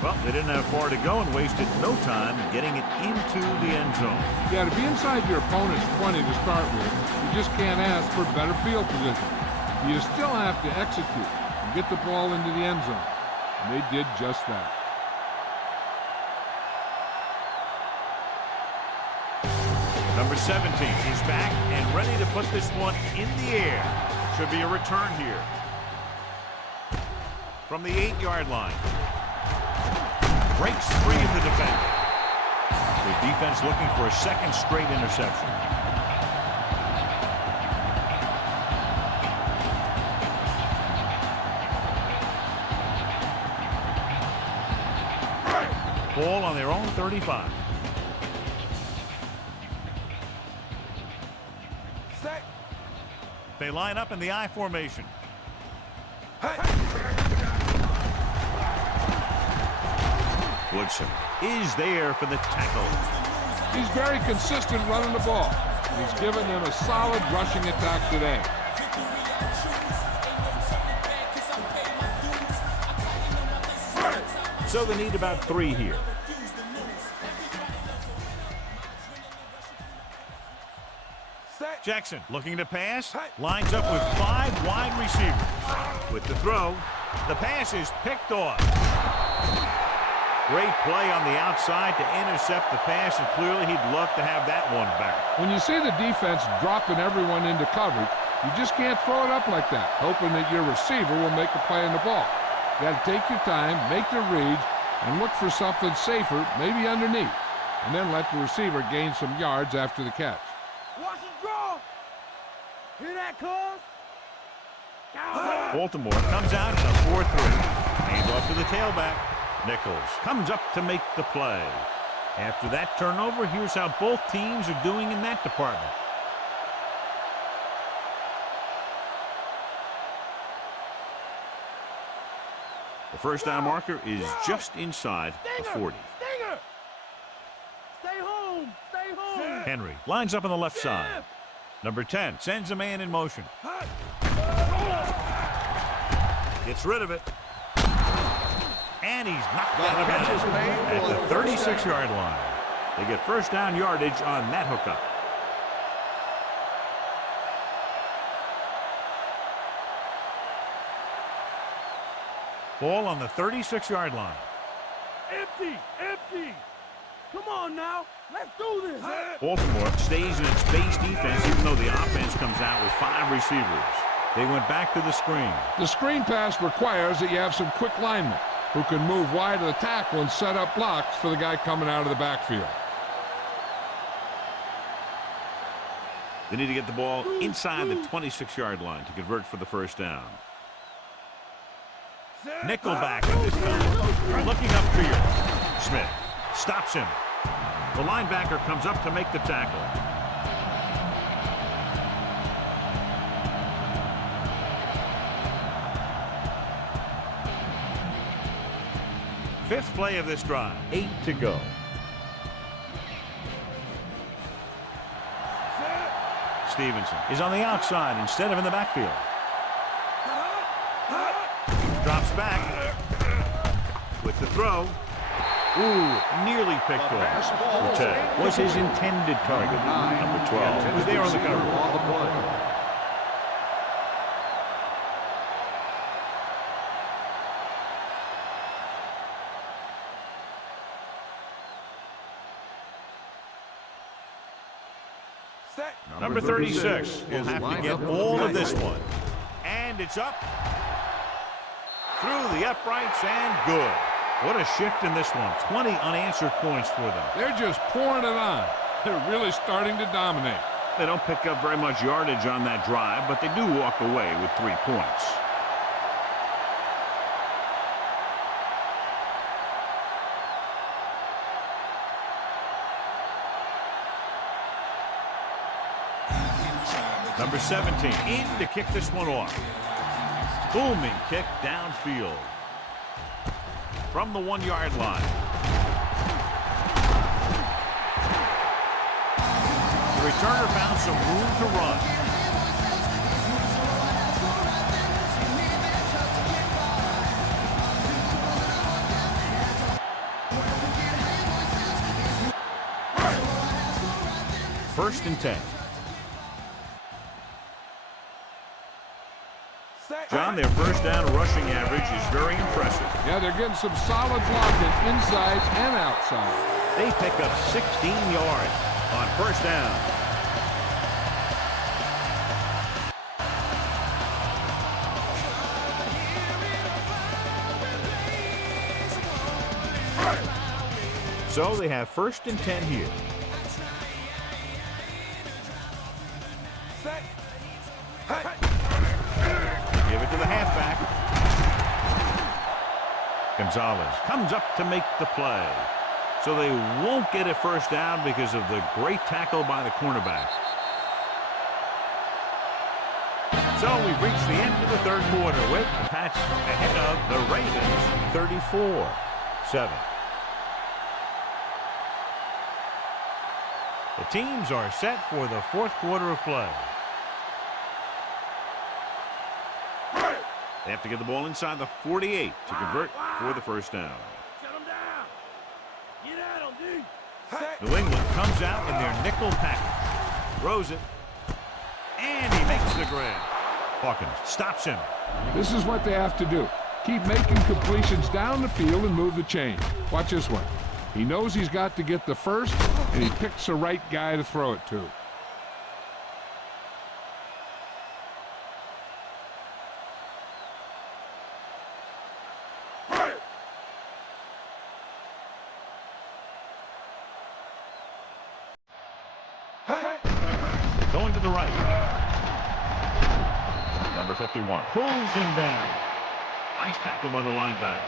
Well, they didn't have far to go and wasted no time getting it into the end zone. Yeah, to be inside your opponent's 20 to start with, you just can't ask for better field position. You still have to execute and get the ball into the end zone. And they did just that. Number 17 is back and ready to put this one in the air. Should be a return here. From the 8-yard line. Breaks free of the defender. The defense looking for a second straight interception. Ball on their own 35. They line up in the I formation. Woodson is there for the tackle. He's very consistent running the ball. He's given them a solid rushing attack today. So they need about 3 here. Jackson looking to pass, lines up with 5 wide receivers. With the throw, the pass is picked off. Great play on the outside to intercept the pass, and clearly he'd love to have that one back. When you see the defense dropping everyone into coverage, you just can't throw it up like that, hoping that your receiver will make a play on the ball. You got to take your time, make the reads, and look for something safer, maybe underneath, and then let the receiver gain some yards after the catch. Watch it draw. Hear that, cuz? Baltimore comes out in a 4-3. Hand off to the tailback. Nichols comes up to make the play. After that turnover, here's how both teams are doing in that department. The first down marker is just inside the 40. Stinger! Stay home! Stay home! Henry lines up on the left side. Number 10 sends a man in motion. Gets rid of it. And he's knocked out of bounds at the 36-yard line. They get first down yardage on that hookup. Ball on the 36-yard line. Empty! Empty! Come on now! Let's do this! Baltimore stays in its base defense even though the offense comes out with 5 receivers. They went back to the screen. The screen pass requires that you have some quick linemen who can move wide of the tackle and set up blocks for the guy coming out of the backfield. They need to get the ball inside the 26-yard line to convert for the first down. Nickelback at this time. Looking upfield. Smith stops him. The linebacker comes up to make the tackle. Fifth play of this drive. 8 to go. Stevenson is on the outside instead of in the backfield. Drops back with the throw. Ooh, nearly picked off. Ted was his intended target. Number 12 was there on the cover. Number 36 will have to get all of this one. And it's up. Through the uprights and good. What a shift in this one. 20 unanswered points for them. They're just pouring it on. They're really starting to dominate. They don't pick up very much yardage on that drive, but they do walk away with 3 points. Number 17 in to kick this one off. Booming kick downfield from the 1-yard line. The returner found some room to run. First and 10. John, their first down rushing average is very impressive. Yeah, they're getting some solid blocking inside and outside. They pick up 16 yards on first down. So they have first and 10 here. Give it to the halfback. Gonzalez comes up to make the play. So they won't get a first down because of the great tackle by the cornerback. So we've reached the end of the third quarter with Pats ahead of the Ravens 34-7. The teams are set for the fourth quarter of play. They have to get the ball inside the 48 to convert for the first down. Shut him down. Get at him, D. New England comes out in their nickel package. Throws it. And he makes the grab. Hawkins stops him. This is what they have to do. Keep making completions down the field and move the chain. Watch this one. He knows he's got to get the first, and he picks the right guy to throw it to. Going to the right. Number 51 pulls him down. Nice tackle by the linebacker.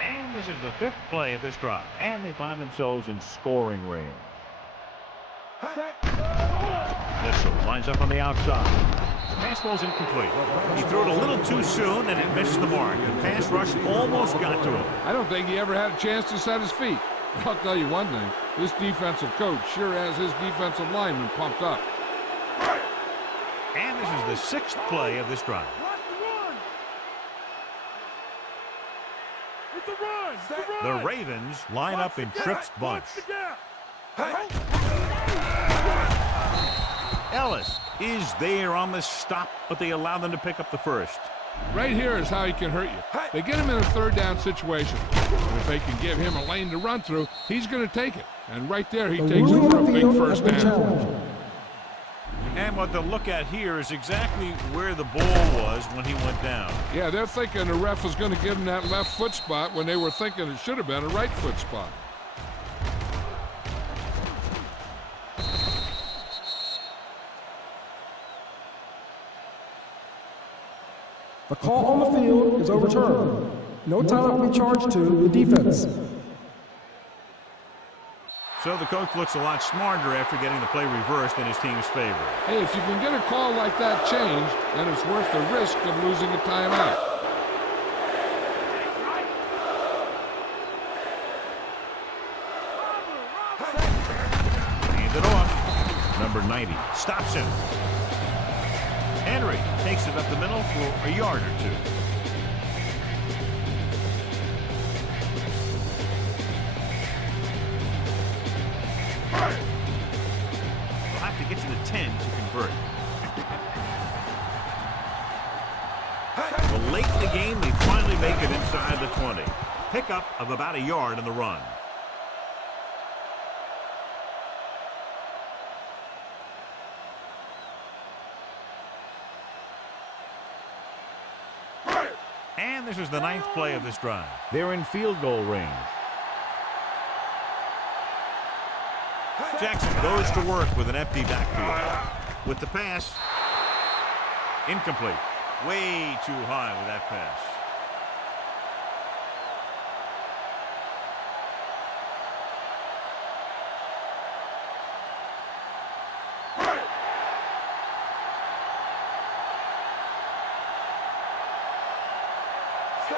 And this is the fifth play of this drive. And they find themselves in scoring range. Mitchell lines up on the outside. Fastball's incomplete. He threw it a little too soon, and it missed the mark. The pass rush almost got to him. I don't think he ever had a chance to set his feet. I'll tell you one thing. This defensive coach sure has his defensive lineman pumped up. And this is the sixth play of this drive. The Ravens line up in Tripp's bunch. Ellis is there on the stop, but they allow them to pick up the first. Right here is how he can hurt you. They get him in a third down situation. And if they can give him a lane to run through, he's going to take it. And right there, he takes it for a big first down. And what they'll look at here is exactly where the ball was when he went down. Yeah, they're thinking the ref was going to give him that left foot spot when they were thinking it should have been a right foot spot. The call on the field is overturned. No timeout will be charged to the defense. So the coach looks a lot smarter after getting the play reversed in his team's favor. Hey, if you can get a call like that changed, then it's worth the risk of losing a timeout. Hand it off. Number 90 stops him. Henry takes it up the middle for a yard or two. We'll have to get to the 10 to convert. Well, late in the game, they finally make it inside the 20. Pickup of about a yard on the run. And this is the 9th play of this drive. They're in field goal range. Jackson goes to work with an empty backfield. With the pass, incomplete. Way too high with that pass.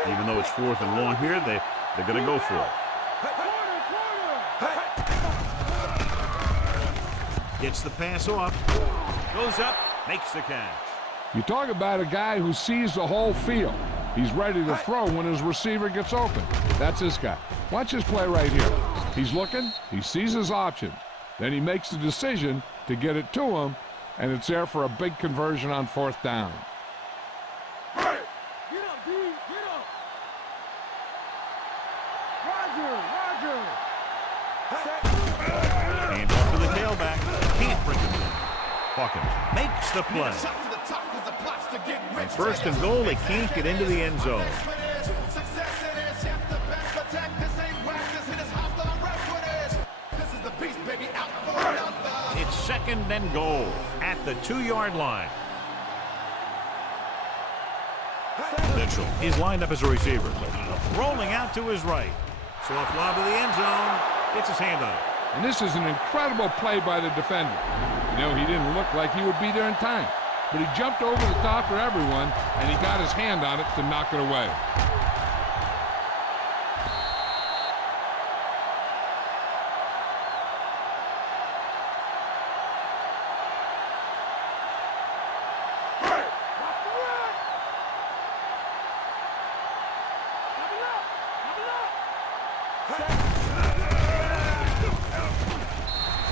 Even though it's 4th and long here, they're going to go for it. Gets the pass off. Goes up, makes the catch. You talk about a guy who sees the whole field. He's ready to throw when his receiver gets open. That's this guy. Watch his play right here. He's looking, he sees his options. Then he makes the decision to get it to him, and it's there for a big conversion on 4th down. Hand off to the tailback. Can't bring it in. Hawkins makes the play. And 1st and goal, they can't get into the end zone. It's 2nd and goal at the 2-yard line. Mitchell is lined up as a receiver. Rolling out to his right. Soft lob to the end zone. Gets his hand on it. And this is an incredible play by the defender. You know, he didn't look like he would be there in time, but he jumped over the top of everyone, and he got his hand on it to knock it away.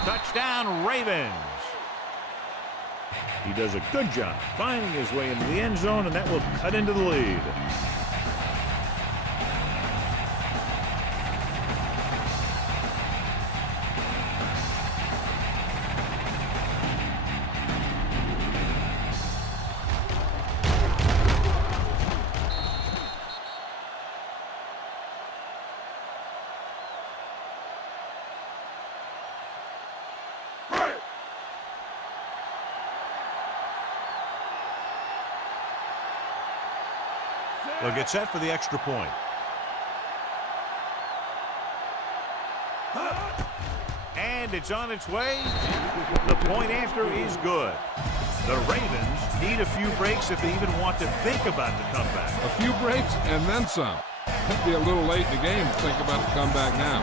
Touchdown, Ravens. He does a good job finding his way into the end zone, and that will cut into the lead. They'll get set for the extra point. And it's on its way. The point after is good. The Ravens need a few breaks if they even want to think about the comeback. A few breaks and then some. Could be a little late in the game to think about the comeback now.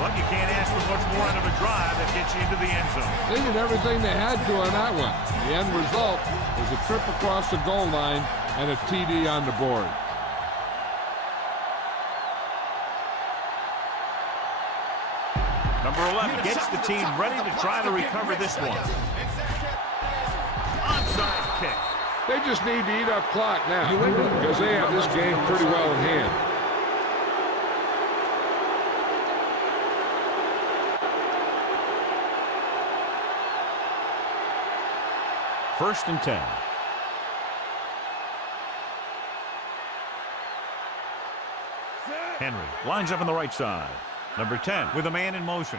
Well, you can't ask for much more out of a drive that gets you into the end zone. They did everything they had to on that one. The end result was a trip across the goal line and a TD on the board. Number 11 gets the team ready to try to recover this one. Onside kick. They just need to eat up clock now because they have this game pretty well in hand. First and 10. Henry lines up on the right side. Number 10 with a man in motion.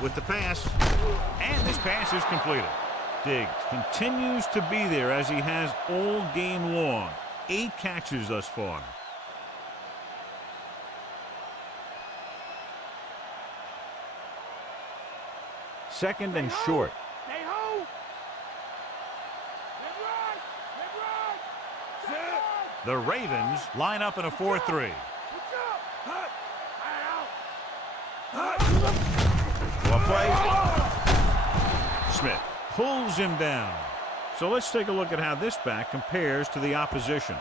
With the pass, and this pass is completed. Diggs continues to be there as he has all game long. 8 catches thus far. Second and short. The Ravens line up in a 4-3. Well played. Smith pulls him down. So let's take a look at how this back compares to the opposition.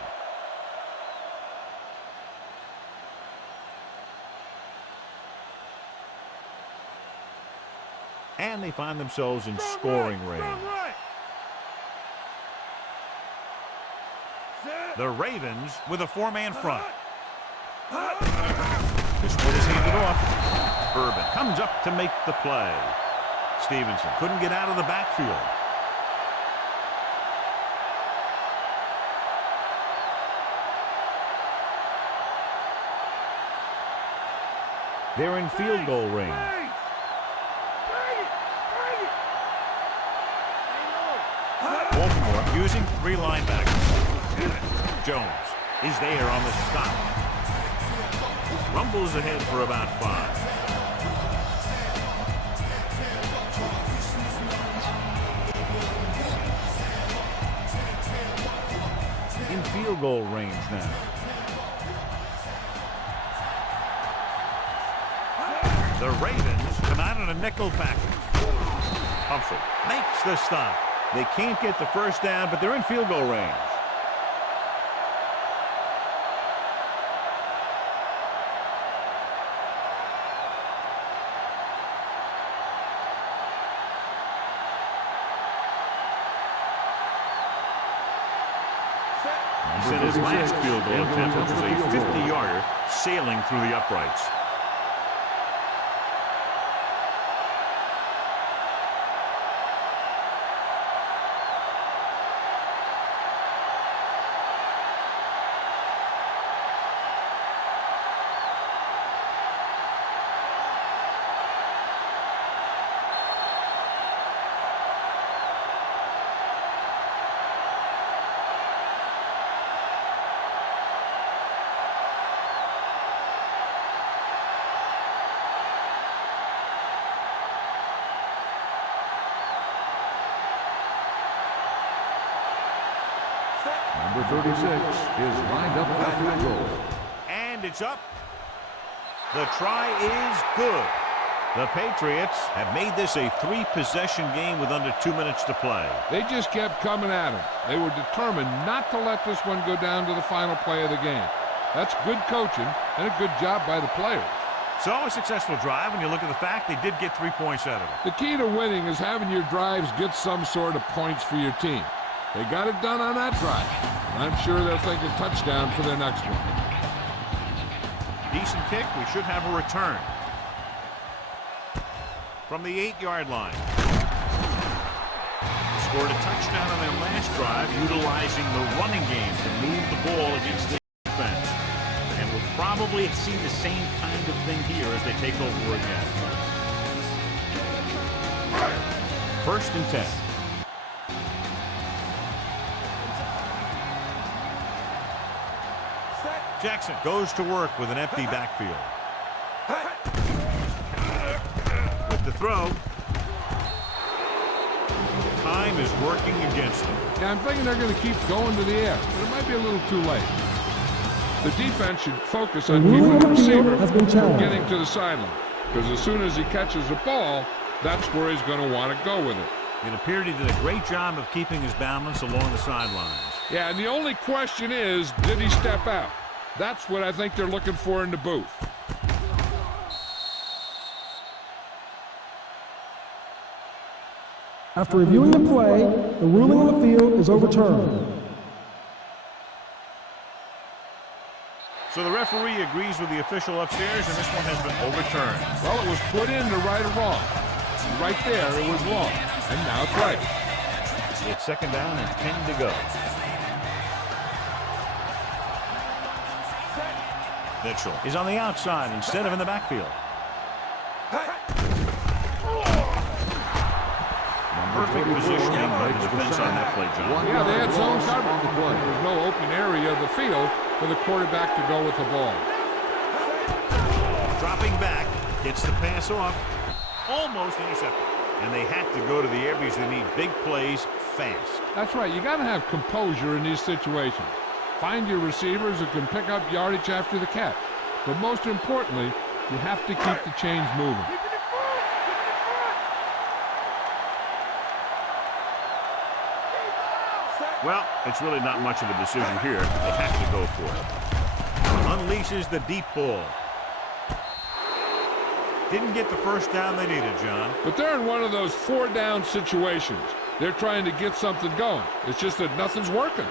And they find themselves in scoring range. The Ravens with a 4-man front. This one is handed off. Urban comes up to make the play. Stevenson couldn't get out of the backfield. They're in field goal range. Baltimore using 3 linebackers. Jones is there on the stop. Rumbles ahead for about 5. In field goal range now. The Ravens come out in a nickel package. Humphrey makes the stop. They can't get the first down, but they're in field goal range. He said his last field goal attempt was a 50-yarder sailing through the uprights. Number 36 is lined up for field goal. And it's up. The try is good. The Patriots have made this a 3-possession game with under 2 minutes to play. They just kept coming at him. They were determined not to let this one go down to the final play of the game. That's good coaching and a good job by the players. So a successful drive when you look at the fact they did get 3 points out of it. The key to winning is having your drives get some sort of points for your team. They got it done on that drive. I'm sure they'll think a touchdown for their next one. Decent kick. We should have a return. From the 8-yard line. Scored a touchdown on their last drive, utilizing the running game to move the ball against the defense. And we'll probably see the same kind of thing here as they take over again. 1st and 10. Jackson goes to work with an empty backfield. With the throw. Time is working against them. Yeah, I'm thinking they're going to keep going to the air, but it might be a little too late. The defense should focus on keeping the receiver from getting to the sideline, because as soon as he catches the ball, that's where he's going to want to go with it. It appeared he did a great job of keeping his balance along the sidelines. Yeah, and the only question is, did he step out? That's what I think they're looking for in the booth. After reviewing the play, the ruling on the field is overturned. So the referee agrees with the official upstairs, and this one has been overturned. Well, it was put in to right or wrong. Right there, it was wrong. And now it's right. It's 2nd down and 10 to go. Mitchell is on the outside instead of in the backfield. Number Perfect positioning by the defense on that play, John. Yeah, they had zone coverage. on the play. There was no open area of the field for the quarterback to go with the ball. Dropping back, gets the pass off, almost intercepted. And they have to go to the air because they need big plays fast. That's right. You got to have composure in these situations. Find your receivers who can pick up yardage after the catch. But most importantly, you have to keep the chains moving. Well, it's really not much of a decision here. They have to go for it. Unleashes the deep ball. Didn't get the first down they needed, John. But they're in one of those 4-down situations. They're trying to get something going. It's just that nothing's working.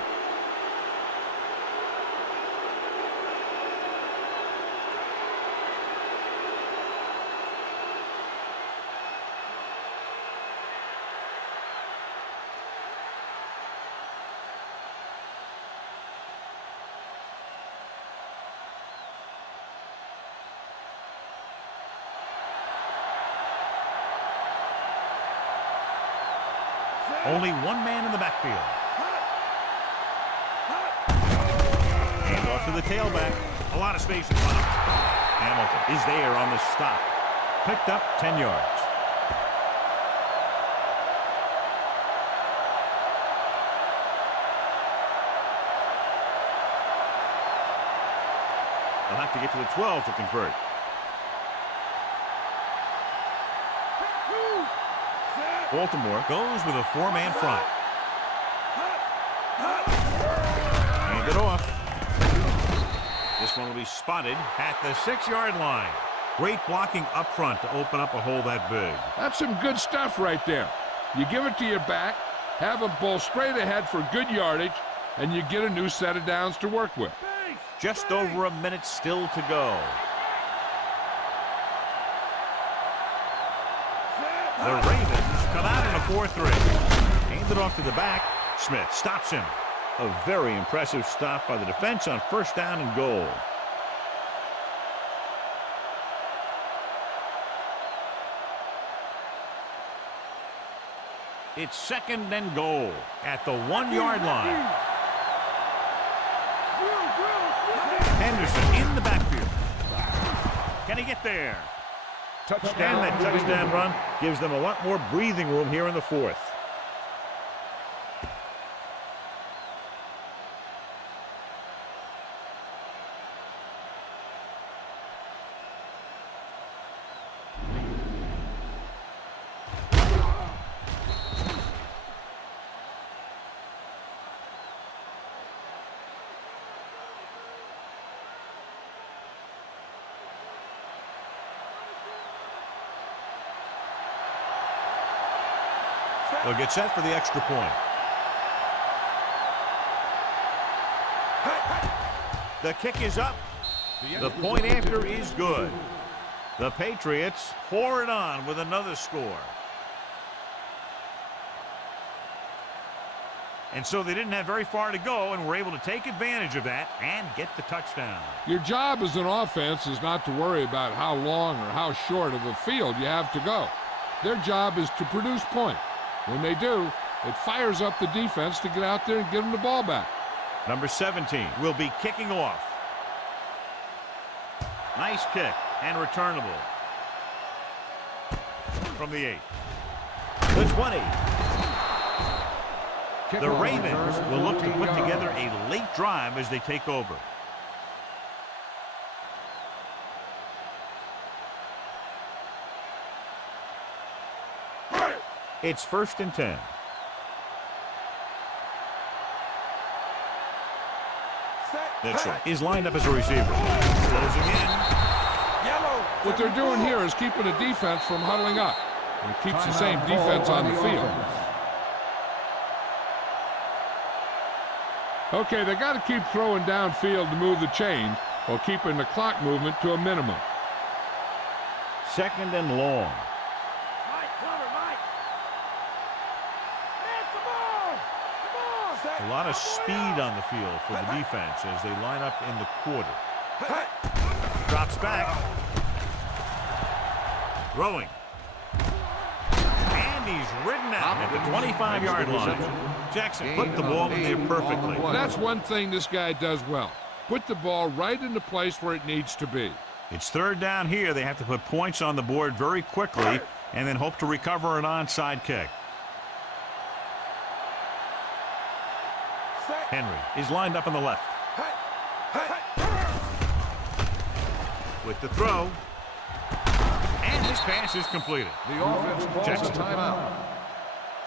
Only one man in the backfield. Hand off to the tailback. A lot of space in front of him. Hamilton is there on the stop. Picked up 10 yards. They'll have to get to the 12 to convert. Baltimore goes with a 4-man front. Hand it off. This one will be spotted at the 6-yard line. Great blocking up front to open up a hole that big. That's some good stuff right there. You give it to your back, have a ball straight ahead for good yardage, and you get a new set of downs to work with. Just over a minute still to go. The Ravens come out in a 4-3. Hand it off to the back. Smith stops him. A very impressive stop by the defense on first down and goal. It's 2nd and goal at the 1-yard line. Henderson in the backfield. Can he get there? Touchdown. That touchdown run gives them a lot more breathing room here in the 4th. They'll get set for the extra point. The kick is up. The point after is good. The Patriots pour it on with another score. And so they didn't have very far to go and were able to take advantage of that and get the touchdown. Your job as an offense is not to worry about how long or how short of a field you have to go. Their job is to produce points. When they do, it fires up the defense to get out there and give them the ball back. Number 17 will be kicking off. Nice kick and returnable. From the 8. The 20. The Ravens will look to put together a late drive as they take over. It's 1st and 10. Mitchell is lined up as a receiver. Closing in. What they're doing here is keeping the defense from huddling up. And it keeps the same defense on the field. Okay, they got to keep throwing downfield to move the chains while keeping the clock movement to a minimum. 2nd and long. A lot of speed on the field for the defense as they line up in the quarter. Drops back. Throwing. And he's ridden out at the 25-yard line. Jackson put the ball in there perfectly. That's one thing this guy does well. Put the ball right in the place where it needs to be. It's third down here. They have to put points on the board very quickly and then hope to recover an onside kick. Henry is lined up on the left. With the throw. And his pass is completed. The offense calls a timeout.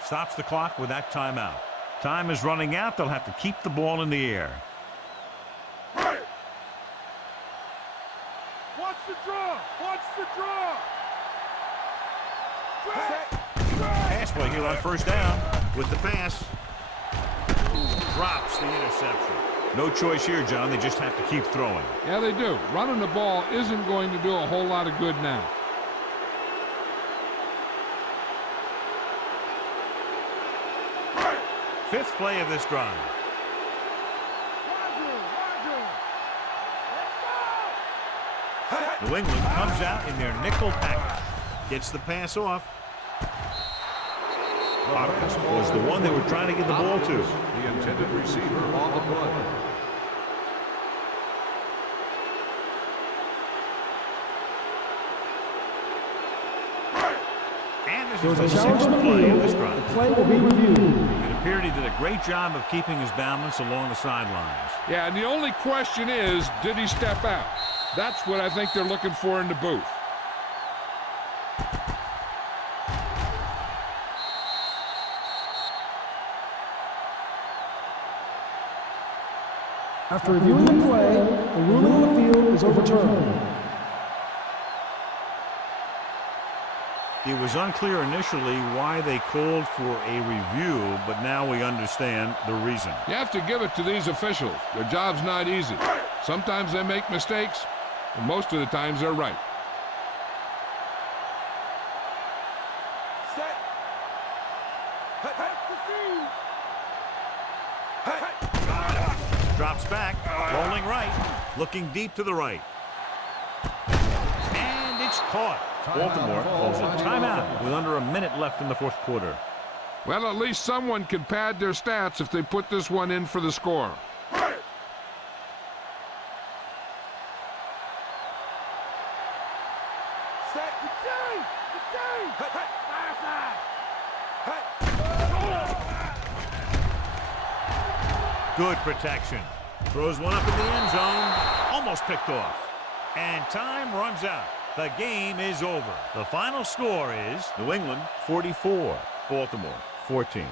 Stops the clock with that timeout. Time is running out. They'll have to keep the ball in the air. Watch the draw. Watch the draw. Pass play here on first down with the pass. Drops the interception. No choice here, John. They just have to keep throwing. Yeah, they do. Running the ball isn't going to do a whole lot of good now. Fifth play of this drive. New England comes out in their nickel package. Gets the pass off. Hopkins was the one they were trying to get the ball to. The intended receiver on the play. And this is the sixth play of this drive. The play will be reviewed. It appeared he did a great job of keeping his balance along the sidelines. Yeah, and the only question is, did he step out? That's what I think they're looking for in the booth. After reviewing the play, the ruling on the field is overturned. It was unclear initially why they called for a review, but now we understand the reason. You have to give it to these officials. Their job's not easy. Sometimes they make mistakes, and most of the times they're right. Drops back, rolling right, looking deep to the right. And it's caught. Baltimore calls a timeout with under a minute left in the fourth quarter. Well, at least someone can pad their stats if they put this one in for the score. Good protection. Throws one up in the end zone. Almost picked off. And time runs out. The game is over. The final score is New England 44, Baltimore 14.